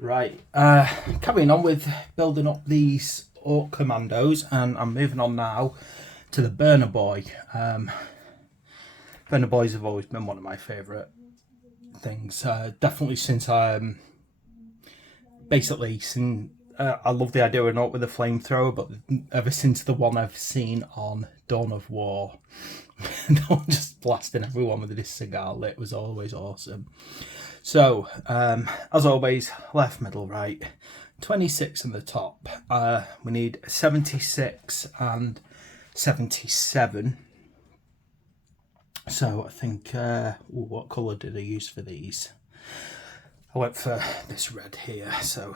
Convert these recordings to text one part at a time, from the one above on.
Right, carrying on with building up these Orc Commandos, and I'm moving on now to the Burner Boy. Burner Boys have always been one of my favourite things, definitely since I love the idea of an Orc with a flamethrower, but ever since the one I've seen on Dawn of War, just blasting everyone with this cigar lit was always awesome. So, as always, left, middle, right, 26 in the top. We need 76 and 77. So I think, what colour did I use for these? I went for this red here, so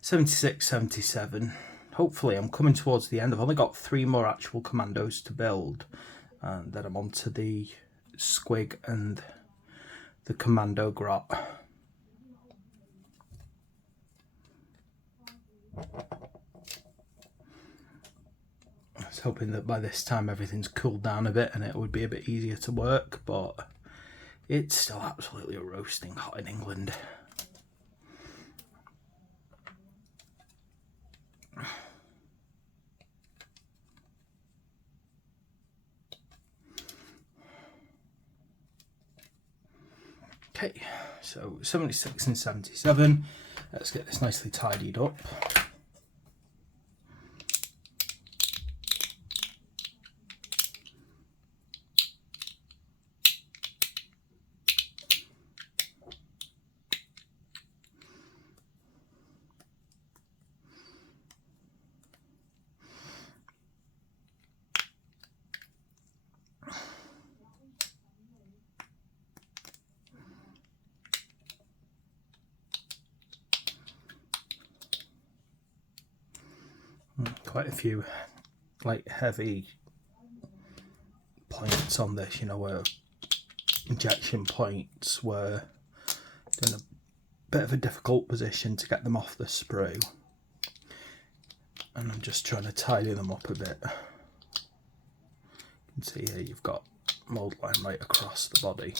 76, 77. Hopefully I'm coming towards the end. I've only got 3 more actual commandos to build, and then I'm on to the squig and the commando grot. I was hoping that by this time everything's cooled down a bit and it would be a bit easier to work, but it's still absolutely roasting hot in England. Okay, so 76 and 77. Let's get this nicely tidied up. Quite a few like heavy points on this, where injection points were in a bit of a difficult position to get them off the sprue, and I'm just trying to tidy them up a bit. You can see here you've got mould line right across the body.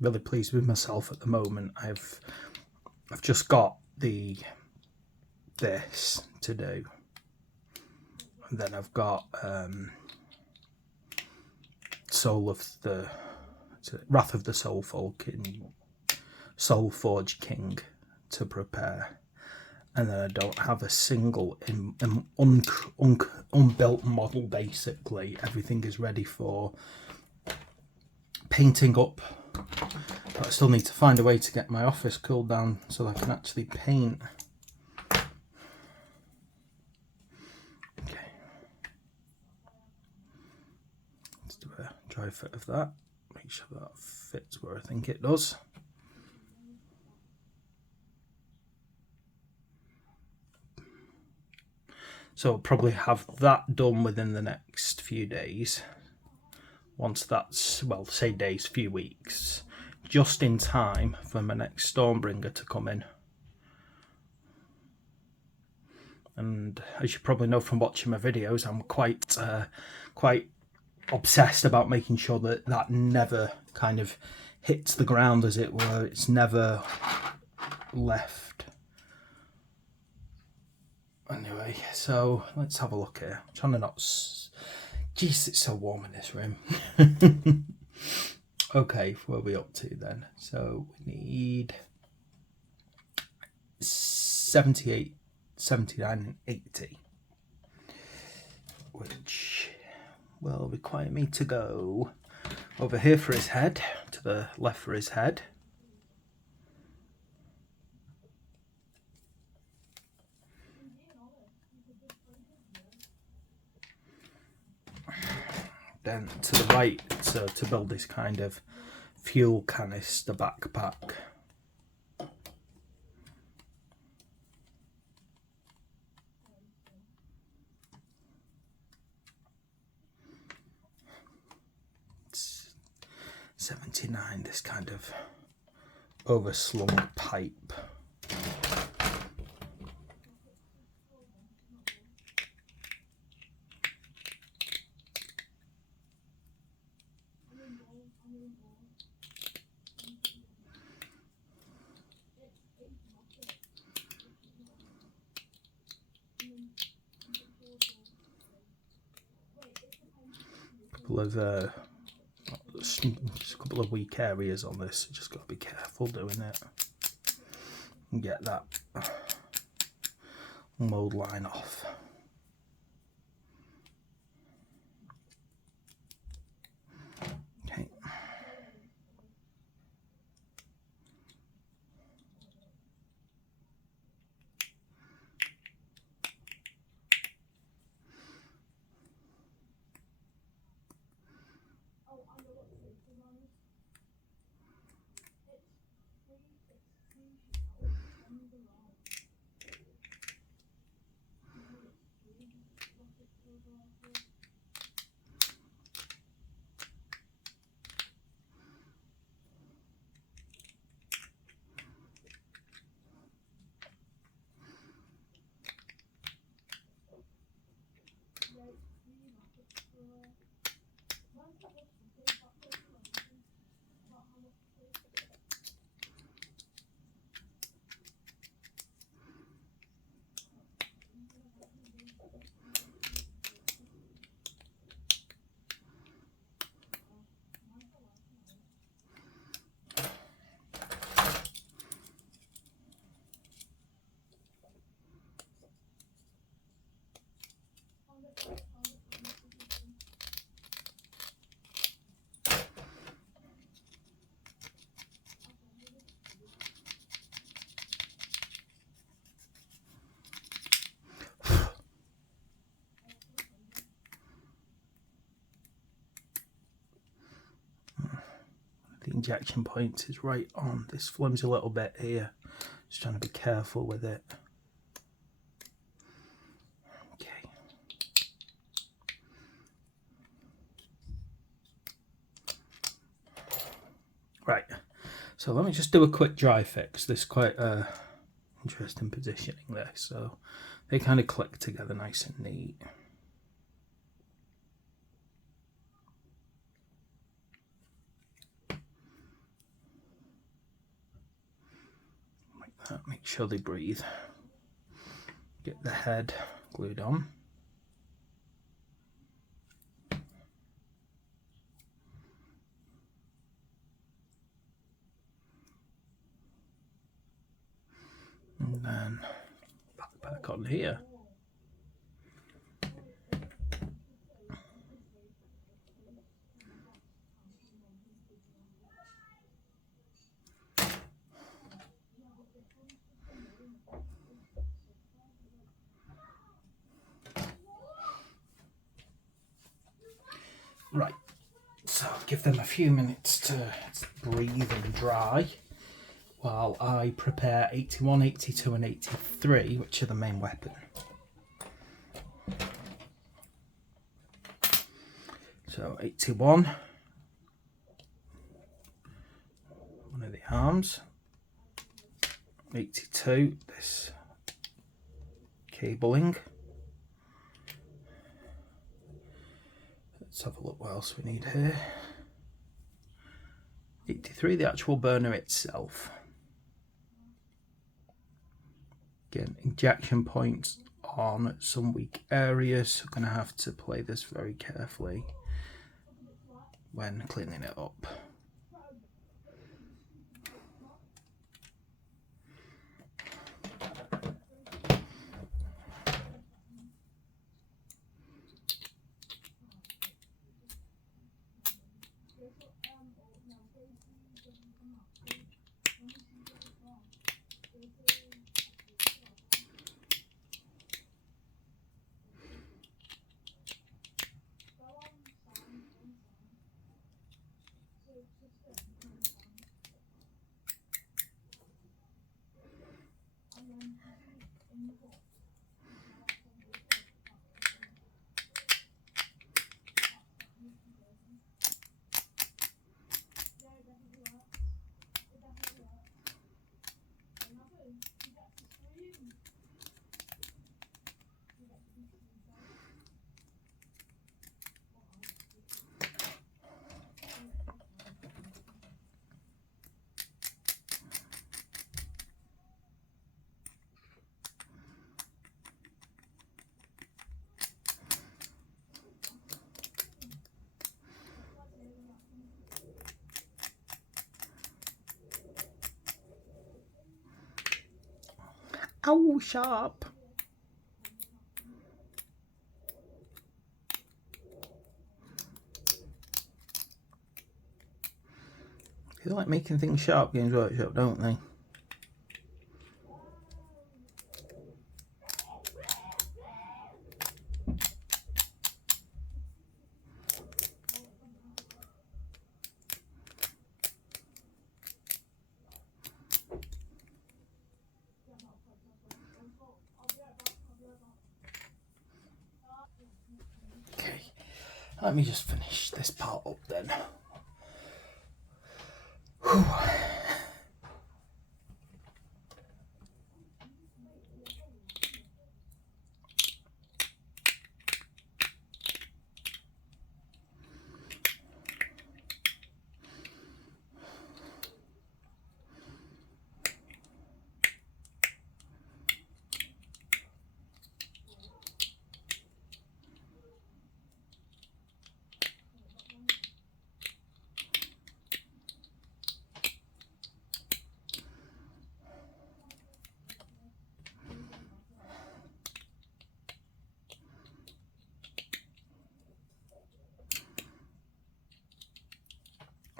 Really pleased with myself at the moment. I've just got this to do, and then I've got Wrath of the Soul Forge King to prepare, and then I don't have a single unbuilt model. Basically, everything is ready for painting up. But I still need to find a way to get my office cooled down so I can actually paint. Okay. Let's do a dry fit of that. Make sure that fits where I think it does. So I'll probably have that done within the next few days. Once that's, well, say days, few weeks, just in time for my next Stormbringer to come in. And as you probably know from watching my videos, I'm quite obsessed about making sure that never kind of hits the ground, as it were. It's never left. Anyway, so let's have a look here. I'm trying to not... Jeez, it's so warm in this room. Okay, where are we up to then? So we need 78, 79 and 80, which will require me to go over here for his head, to the left for his head. Then to the right, to build this kind of fuel canister backpack. 79, this kind of overslung pipe. Just a couple of weak areas on this, you just got to be careful doing it and get that mould line off. Okay. The injection point is right on this flimsy little bit here. Just trying to be careful with it. Okay. Right, so let me just do a quick dry fix. This is quite interesting positioning there, so they kind of click together nice and neat. Make sure they breathe. Get the head glued on. And then back on here. Right, so give them a few minutes to breathe and dry while I prepare 81, 82 and 83, which are the main weapon. So 81, one of the arms, 82, this cabling. Let's have a look what else we need here. 83, the actual burner itself. Again, injection points on some weak areas, so I'm going to have to play this very carefully when cleaning it up. Ow, sharp. They like making things sharp, Games Workshop, don't they? Okay, let me just finish this part up then. Whew.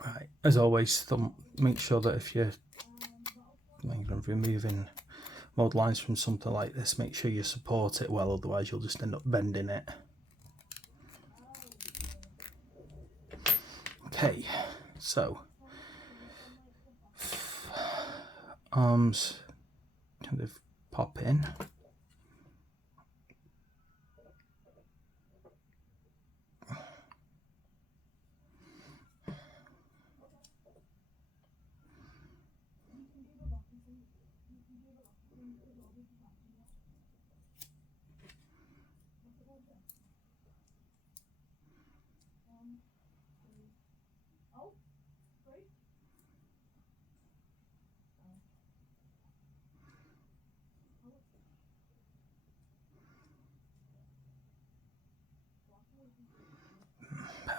Right, as always, make sure that if you're removing mold lines from something like this, make sure you support it well, otherwise you'll just end up bending it. Okay, so arms kind of pop in.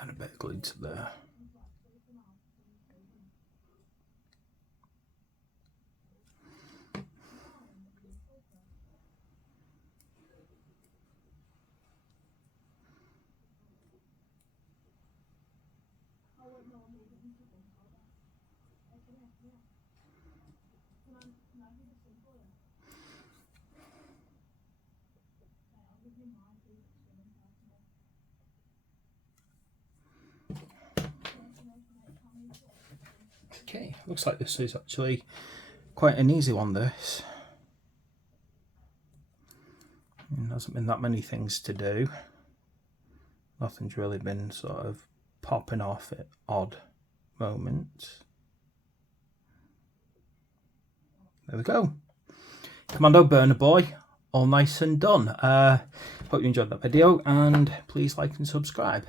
Add a bit of glue to there. Okay, looks like this is actually quite an easy one, this. There hasn't been that many things to do. Nothing's really been sort of popping off at odd moments. There we go. Kommando Burner Boy, all nice and done. Hope you enjoyed that video, and please like and subscribe.